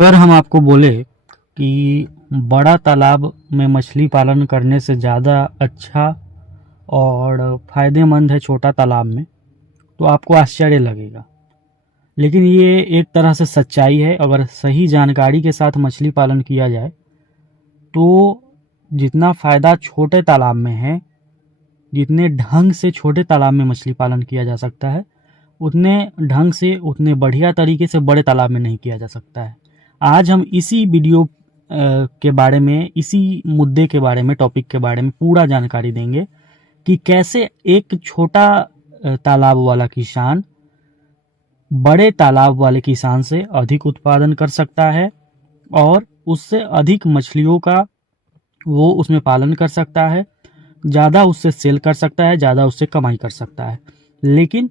अगर हम आपको बोले कि बड़ा तालाब में मछली पालन करने से ज़्यादा अच्छा और फ़ायदेमंद है छोटा तालाब में, तो आपको आश्चर्य लगेगा। लेकिन ये एक तरह से सच्चाई है। अगर सही जानकारी के साथ मछली पालन किया जाए तो जितना फ़ायदा छोटे तालाब में है, जितने ढंग से छोटे तालाब में मछली पालन किया जा सकता है, उतने ढंग से, उतने बढ़िया तरीके से बड़े तालाब में नहीं किया जा सकता है। आज हम इसी वीडियो के बारे में, इसी मुद्दे के बारे में, टॉपिक के बारे में पूरा जानकारी देंगे कि कैसे एक छोटा तालाब वाला किसान बड़े तालाब वाले किसान से अधिक उत्पादन कर सकता है और उससे अधिक मछलियों का वो उसमें पालन कर सकता है, ज़्यादा उससे सेल कर सकता है, ज़्यादा उससे कमाई कर सकता है। लेकिन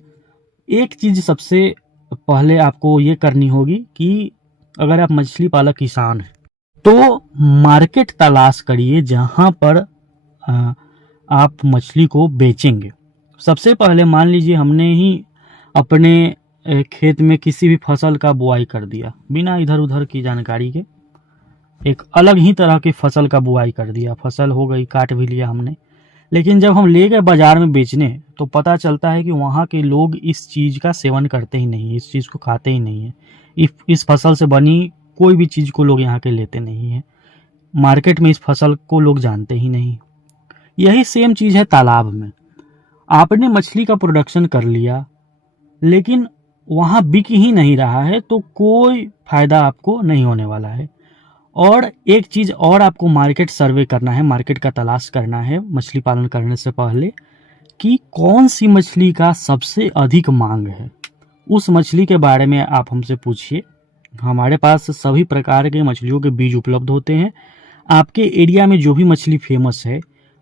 एक चीज़ सबसे पहले आपको ये करनी होगी कि अगर आप मछली पालक किसान हैं तो मार्केट तलाश करिए जहाँ पर आप मछली को बेचेंगे। सबसे पहले मान लीजिए हमने ही अपने खेत में किसी भी फसल का बुआई कर दिया बिना इधर उधर की जानकारी के, एक अलग ही तरह की फसल का बुआई कर दिया, फसल हो गई, काट भी लिया हमने। लेकिन जब हम ले गए बाजार में बेचने तो पता चलता है कि वहाँ के लोग इस चीज़ का सेवन करते ही नहीं, इस चीज़ को खाते ही नहीं है। इस फसल से बनी कोई भी चीज़ को लोग यहाँ के लेते नहीं हैं। मार्केट में इस फसल को लोग जानते ही नहीं। यही सेम चीज़ है तालाब में। आपने मछली का प्रोडक्शन कर लिया लेकिन वहाँ बिक ही नहीं रहा है तो कोई फ़ायदा आपको नहीं होने वाला है। और एक चीज़ और आपको मार्केट सर्वे करना है, मार्केट का तलाश करना है मछली पालन करने से पहले कि कौन सी मछली का सबसे अधिक मांग है। उस मछली के बारे में आप हमसे पूछिए। हमारे पास सभी प्रकार के मछलियों के बीज उपलब्ध होते हैं। आपके एरिया में जो भी मछली फेमस है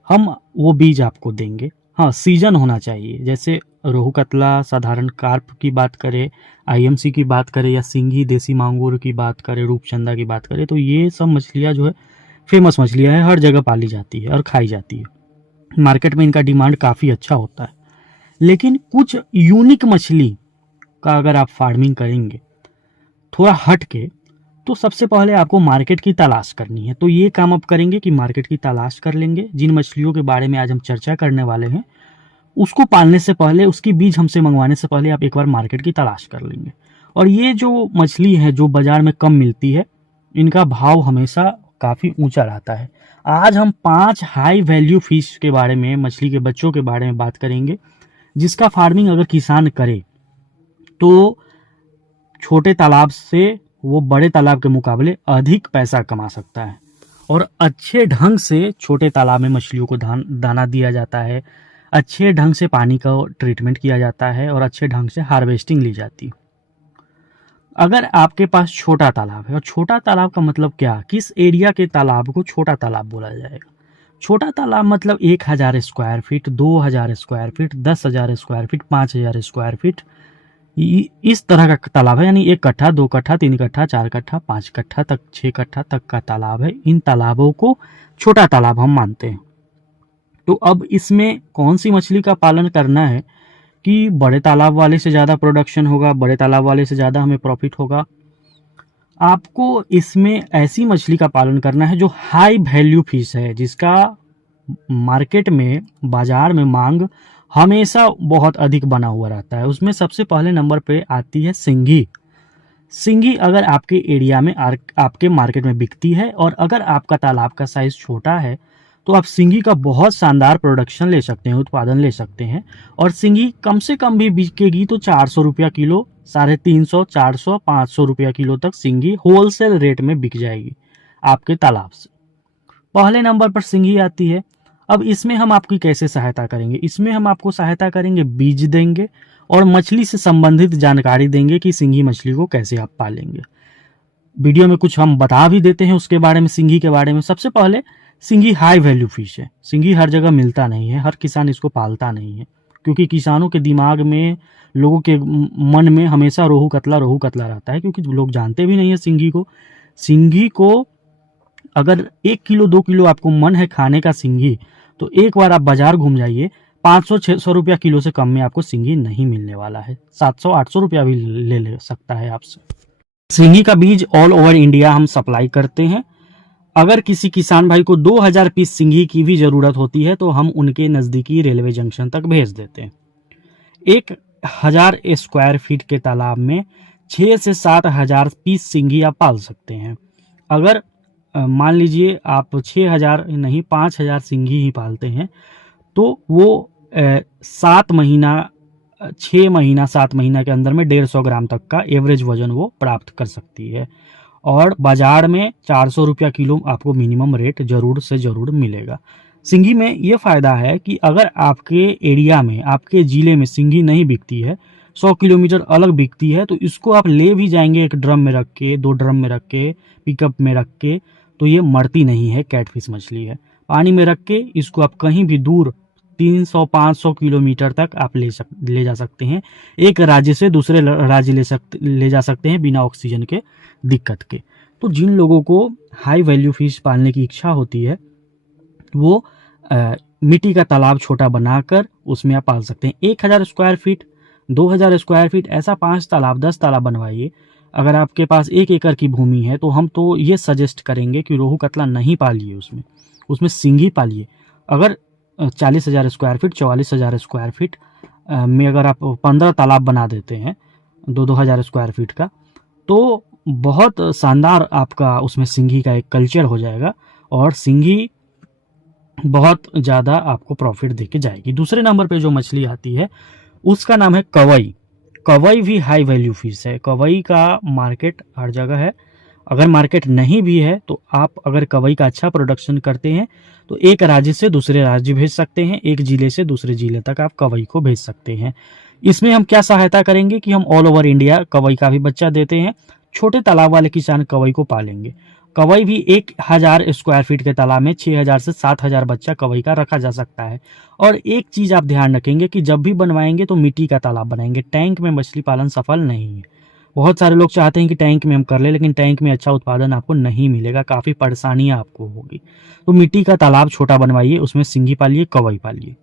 हम वो बीज आपको देंगे। हाँ, सीजन होना चाहिए। जैसे रोहू कतला, साधारण कार्प की बात करें, आईएमसी की बात करें, या सिंगी, देसी मांगुर की बात करें, रूपचंदा की बात करें, तो ये सब मछलियाँ जो है फेमस मछलियाँ हैं, हर जगह पाली जाती है और खाई जाती है। मार्केट में इनका डिमांड काफ़ी अच्छा होता है। लेकिन कुछ यूनिक मछली का अगर आप फार्मिंग करेंगे थोड़ा हट के, तो सबसे पहले आपको मार्केट की तलाश करनी है। तो ये काम आप करेंगे कि मार्केट की तलाश कर लेंगे। जिन मछलियों के बारे में आज हम चर्चा करने वाले हैं उसको पालने से पहले, उसकी बीज हमसे मंगवाने से पहले आप एक बार मार्केट की तलाश कर लेंगे। और ये जो मछली है जो बाजार में कम मिलती है, इनका भाव हमेशा काफ़ी ऊंचा रहता है। आज हम 5 हाई वैल्यू फिश के बारे में, मछली के बच्चों के बारे में बात करेंगे जिसका फार्मिंग अगर किसान करे तो छोटे तालाब से वो बड़े तालाब के मुकाबले अधिक पैसा कमा सकता है। और अच्छे ढंग से छोटे तालाब में मछलियों को दाना दिया जाता है, अच्छे ढंग से पानी का ट्रीटमेंट किया जाता है और अच्छे ढंग से हार्वेस्टिंग ली जाती है। अगर आपके पास छोटा तालाब है, और छोटा तालाब का मतलब क्या, किस एरिया के तालाब को छोटा तालाब बोला जाएगा? छोटा तालाब मतलब 1000 square feet, 2000 square feet, 10,000 square feet, 5000 square feet, इस तरह का तालाब है। यानी 1 कट्ठा, 2 कट्ठा, 3 कट्ठा, 4 कट्ठा, 5 कट्ठा तक, 6 कट्ठा तक का तालाब है। इन तालाबों को छोटा तालाब हम मानते हैं। तो अब इसमें कौन सी मछली का पालन करना है कि बड़े तालाब वाले से ज़्यादा प्रोडक्शन होगा, बड़े तालाब वाले से ज़्यादा हमें प्रॉफिट होगा? आपको इसमें ऐसी मछली का पालन करना है जो हाई वैल्यू फिश है, जिसका मार्केट में, बाजार में मांग हमेशा बहुत अधिक बना हुआ रहता है। उसमें सबसे पहले नंबर पे आती है सिंगी। सिंगी अगर आपके एरिया में, आपके मार्केट में बिकती है, और अगर आपका तालाब का साइज़ छोटा है तो आप सिंगी का बहुत शानदार प्रोडक्शन ले सकते हैं, उत्पादन ले सकते हैं। और सिंगी कम से कम भी बिकेगी तो 400 रुपया किलो, 350, 400, 500 रुपया किलो तक सिंगी होलसेल रेट में बिक जाएगी आपके तालाब से। पहले नंबर पर सिंगी आती है। अब इसमें हम आपकी कैसे सहायता करेंगे? इसमें हम आपको सहायता करेंगे, बीज देंगे और मछली से संबंधित जानकारी देंगे कि सिंगी मछली को कैसे आप पालेंगे। वीडियो में कुछ हम बता भी देते हैं उसके बारे में, सिंगी के बारे में। सबसे पहले, सिंगी हाई वैल्यू फिश है। सिंगी हर जगह मिलता नहीं है, हर किसान इसको पालता नहीं है, क्योंकि किसानों के दिमाग में, लोगों के मन में हमेशा रोहू कतला रहता है, क्योंकि लोग जानते भी नहीं है सिंगी को। सिंगी को अगर 1 किलो 2 किलो आपको मन है खाने का सिंगी, तो एक बार आप बाजार घूम जाइए, 500-600 रुपया किलो से कम में आपको सिंगी नहीं मिलने वाला है। 700-800 रुपया भी ले सकता है आपसे। सिंगी का बीज ऑल ओवर इंडिया हम सप्लाई करते हैं। अगर किसी किसान भाई को 2000 पीस सिंगी की भी ज़रूरत होती है तो हम उनके नज़दीकी रेलवे जंक्शन तक भेज देते हैं। 1000 स्क्वायर फीट के तालाब में 6 से 7 हजार पीस सिंगी आप पाल सकते हैं। अगर मान लीजिए आप 6000 नहीं 5000 सिंगी ही पालते हैं तो वो 7 महीना 6 महीना 7 महीना के अंदर में 150 ग्राम तक का एवरेज वजन वो प्राप्त कर सकती है और बाजार में 400 रुपया किलो आपको मिनिमम रेट जरूर से जरूर मिलेगा। सिंगी में ये फ़ायदा है कि अगर आपके एरिया में आपके ज़िले में सिंगी नहीं बिकती है, 100 किलोमीटर अलग बिकती है, तो इसको आप ले भी जाएंगे एक ड्रम में रख के, 2 ड्रम में रख के, पिकअप में रख के, तो ये मरती नहीं है, कैटफिश मछली है। पानी में रख के इसको आप कहीं भी दूर 300-500 किलोमीटर तक आप ले जा सकते हैं। एक राज्य से दूसरे राज्य ले जा सकते हैं बिना ऑक्सीजन के दिक्कत के। तो जिन लोगों को हाई वैल्यू फिश पालने की इच्छा होती है वो मिट्टी का तालाब छोटा बनाकर उसमें आप पाल सकते हैं। 1000 स्क्वायर फीट, 2000 स्क्वायर फीट, ऐसा 5 तालाब 10 तालाब बनवाइए। अगर आपके पास 1 एकड़ की भूमि है तो हम तो ये सजेस्ट करेंगे कि रोहू कतला नहीं पालिए, उसमें सिंगी पालिए। अगर 40,000 स्क्वायर फीट, 44,000 स्क्वायर फीट में अगर आप 15 तालाब बना देते हैं 2-2000 स्क्वायर फीट का, तो बहुत शानदार आपका उसमें सिंगी का एक कल्चर हो जाएगा और सिंगी बहुत ज़्यादा आपको प्रॉफिट देके जाएगी। दूसरे नंबर पे जो मछली आती है उसका नाम है कवई। कवई भी हाई वैल्यू फिश है। कवई का मार्केट हर जगह है। अगर मार्केट नहीं भी है तो आप अगर कवई का अच्छा प्रोडक्शन करते हैं तो एक राज्य से दूसरे राज्य भेज सकते हैं, एक जिले से दूसरे जिले तक आप कवई को भेज सकते हैं। इसमें हम क्या सहायता करेंगे कि हम ऑल ओवर इंडिया कवई का भी बच्चा देते हैं। छोटे तालाब वाले किसान कवई को पालेंगे। कवई भी 1000 स्क्वायर फीट के तालाब में 6000 से 7000 बच्चा कवई का रखा जा सकता है। और एक चीज़ आप ध्यान रखेंगे कि जब भी बनवाएंगे तो मिट्टी का तालाब बनाएंगे। टैंक में मछली पालन सफल नहीं है। बहुत सारे लोग चाहते हैं कि टैंक में हम कर ले, लेकिन टैंक में अच्छा उत्पादन आपको नहीं मिलेगा, काफ़ी परेशानियां आपको होगी। तो मिट्टी का तालाब छोटा बनवाइए, उसमें सिंगी पालिए, कवई पालिए।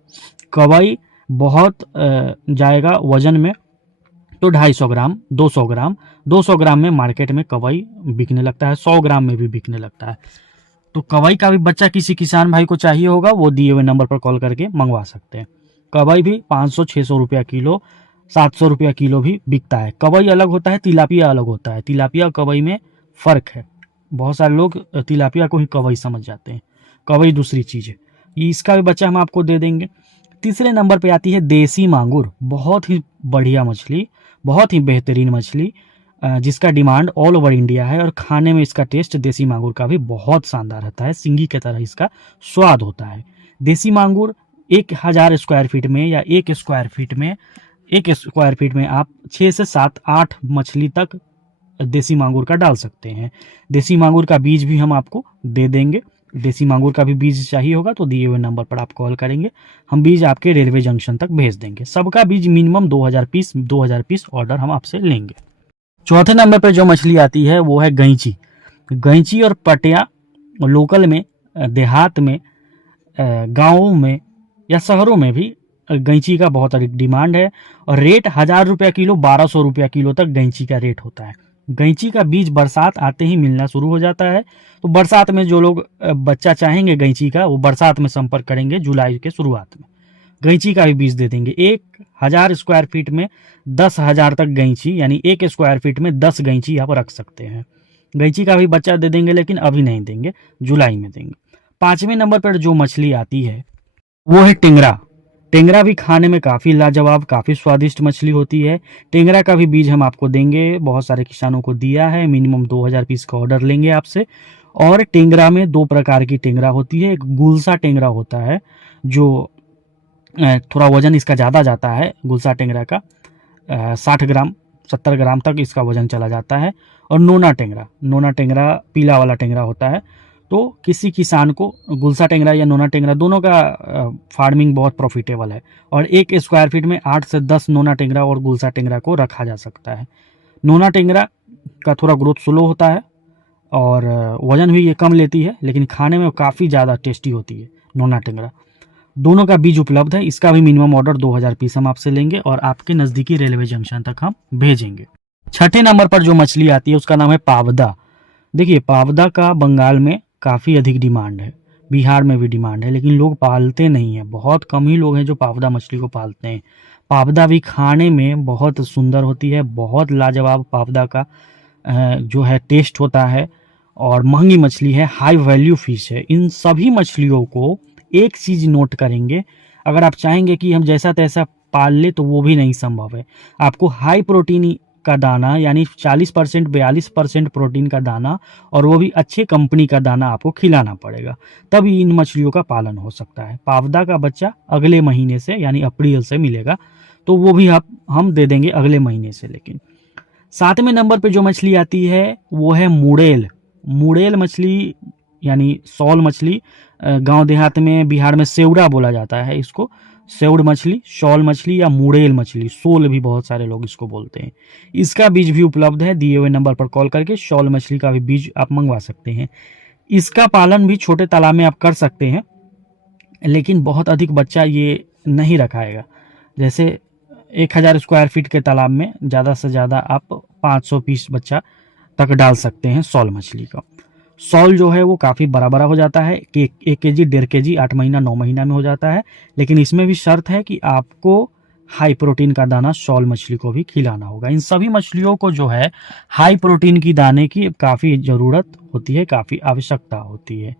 कवई बहुत जाएगा वजन में तो 250 ग्राम, 200 ग्राम, 200 ग्राम में मार्केट में कवई बिकने लगता है, 100 ग्राम में भी बिकने लगता है। तो कवई का भी बच्चा किसी किसान भाई को चाहिए होगा वो दिए हुए नंबर पर कॉल करके मंगवा सकते हैं। कवई भी 500-600 रुपया किलो, 700 रुपया किलो भी बिकता है। कवई अलग होता है, तिलापिया अलग होता है। तिलापिया और कवई में फ़र्क है। बहुत सारे लोग तिलापिया को ही कवई समझ जाते हैं, कवई दूसरी चीज़ है। इसका भी बच्चा हम आपको दे देंगे। तीसरे नंबर पे आती है देसी मांगुर। बहुत ही बढ़िया मछली, बहुत ही बेहतरीन मछली जिसका डिमांड ऑल ओवर इंडिया है और खाने में इसका टेस्ट देसी मांगुर का भी बहुत शानदार रहता है। सिंगी की तरह इसका स्वाद होता है। देसी मांगुर 1000 स्क्वायर फीट में या 1 स्क्वायर फीट में आप 6 से 7-8 मछली तक देसी मांगुर का डाल सकते हैं। देसी मांगुर का बीज भी हम आपको दे देंगे। देसी मांगुर का भी बीज चाहिए होगा तो दिए हुए नंबर पर आप कॉल करेंगे, हम बीज आपके रेलवे जंक्शन तक भेज देंगे। सबका बीज मिनिमम 2000 पीस ऑर्डर हम आपसे लेंगे। चौथे नंबर पर जो मछली आती है वो है गैंची। गैंची और पटिया लोकल में, देहात में, गाँवों में या शहरों में भी गैंची का बहुत अधिक डिमांड है और रेट 1000 रुपया किलो, 1200 रुपया किलो तक गैंची का रेट होता है। गैंची का बीज बरसात आते ही मिलना शुरू हो जाता है। तो बरसात में जो लोग बच्चा चाहेंगे गैंची का वो बरसात में संपर्क करेंगे, जुलाई के शुरुआत में गैंची का भी बीज दे देंगे। 1000 स्क्वायर फीट में 10,000 तक गैंची, यानी 1 स्क्वायर फीट में 10 गैंची आप रख सकते हैं। गैंची का भी बच्चा दे देंगे, लेकिन अभी नहीं देंगे, जुलाई में देंगे। 5वें नंबर पर जो मछली आती है वो है टेंगरा। टेंगरा भी खाने में काफ़ी लाजवाब, काफ़ी स्वादिष्ट मछली होती है। टेंगरा का भी बीज हम आपको देंगे, बहुत सारे किसानों को दिया है। मिनिमम 2000 पीस का ऑर्डर लेंगे आपसे। और टेंगरा में 2 प्रकार की टेंगरा होती है। एक गुलसा टेंगरा होता है जो थोड़ा वजन इसका ज़्यादा जाता है। गुलसा टेंगरा का 60 ग्राम 70 ग्राम तक इसका वजन चला जाता है। और नोना टेंगरा पीला वाला टेंगरा होता है। तो किसी किसान को गुलसा टेंगरा या नोना टेंगरा दोनों का फार्मिंग बहुत प्रॉफिटेबल है और 1 स्क्वायर फीट में 8 से 10 नोना टेंगरा और गुलसा टेंगरा को रखा जा सकता है। नोना टेंगरा का थोड़ा ग्रोथ स्लो होता है और वजन भी ये कम लेती है, लेकिन खाने में काफ़ी ज़्यादा टेस्टी होती है नोना टेंगरा। दोनों का बीज उपलब्ध है। इसका भी मिनिमम ऑर्डर 2000 पीस हम आपसे लेंगे और आपके नज़दीकी रेलवे जंक्शन तक हम भेजेंगे। छठे नंबर पर जो मछली आती है उसका नाम है पावदा। देखिए, पावदा का बंगाल में काफ़ी अधिक डिमांड है, बिहार में भी डिमांड है, लेकिन लोग पालते नहीं हैं। बहुत कम ही लोग हैं जो पावदा मछली को पालते हैं। पावदा भी खाने में बहुत सुंदर होती है, बहुत लाजवाब पावदा का जो है टेस्ट होता है, और महंगी मछली है, हाई वैल्यू फिश है। इन सभी मछलियों को एक चीज़ नोट करेंगे, अगर आप चाहेंगे कि हम जैसा तैसा पाल ले तो वो भी नहीं संभव है। आपको हाई प्रोटीन का दाना, यानी 40% 42% प्रोटीन का दाना, और वो भी अच्छे कंपनी का दाना आपको खिलाना पड़ेगा, तभी इन मछलियों का पालन हो सकता है। पावदा का बच्चा अगले महीने से यानी अप्रैल से मिलेगा, तो वो भी हम दे देंगे अगले महीने से। लेकिन 7वें नंबर पे जो मछली आती है वो है मुड़ेल। मुड़ेल मछली यानी शॉल मछली, गांव देहात में बिहार में सेवड़ा बोला जाता है इसको। सेवड़ मछली, शॉल मछली या मुड़ेल मछली, शोल भी बहुत सारे लोग इसको बोलते हैं। इसका बीज भी उपलब्ध है, दिए हुए नंबर पर कॉल करके शॉल मछली का भी बीज आप मंगवा सकते हैं। इसका पालन भी छोटे तालाब में आप कर सकते हैं, लेकिन बहुत अधिक बच्चा ये नहीं रखाएगा। जैसे 1000 स्क्वायर फीट के तालाब में ज़्यादा से ज़्यादा आप 500 पीस बच्चा तक डाल सकते हैं शॉल मछली का। शॉल जो है वो काफ़ी बड़ा बड़ा हो जाता है, 1 केजी 1.5 केजी 8 महीना 9 महीना में हो जाता है, लेकिन इसमें भी शर्त है कि आपको हाई प्रोटीन का दाना शॉल मछली को भी खिलाना होगा। इन सभी मछलियों को जो है हाई प्रोटीन की दाने की काफ़ी ज़रूरत होती है, काफ़ी आवश्यकता होती है।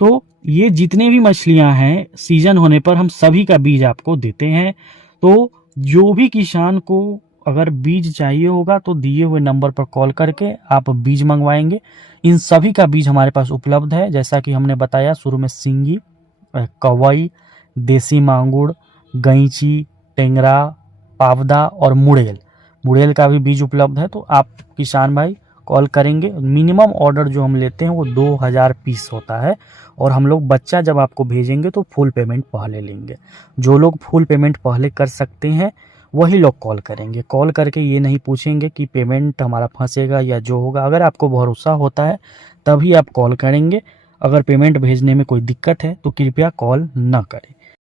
तो ये जितने भी मछलियां हैं, सीजन होने पर हम सभी का बीज आपको देते हैं। तो जो भी किसान को अगर बीज चाहिए होगा तो दिए हुए नंबर पर कॉल करके आप बीज मंगवाएंगे। इन सभी का बीज हमारे पास उपलब्ध है, जैसा कि हमने बताया शुरू में, सिंगी, कवई, देसी मांगुर, गैंची, टेंगरा, पावदा और मुड़ेल। मुड़ेल का भी बीज उपलब्ध है। तो आप किसान भाई कॉल करेंगे। मिनिमम ऑर्डर जो हम लेते हैं वो 2000 पीस होता है, और हम लोग बच्चा जब आपको भेजेंगे तो फुल पेमेंट पहले लेंगे। जो लोग फुल पेमेंट पहले कर सकते हैं वही लोग कॉल करेंगे। कॉल करके ये नहीं पूछेंगे कि पेमेंट हमारा फंसेगा या जो होगा। अगर आपको भरोसा होता है तभी आप कॉल करेंगे। अगर पेमेंट भेजने में कोई दिक्कत है तो कृपया कॉल न करें।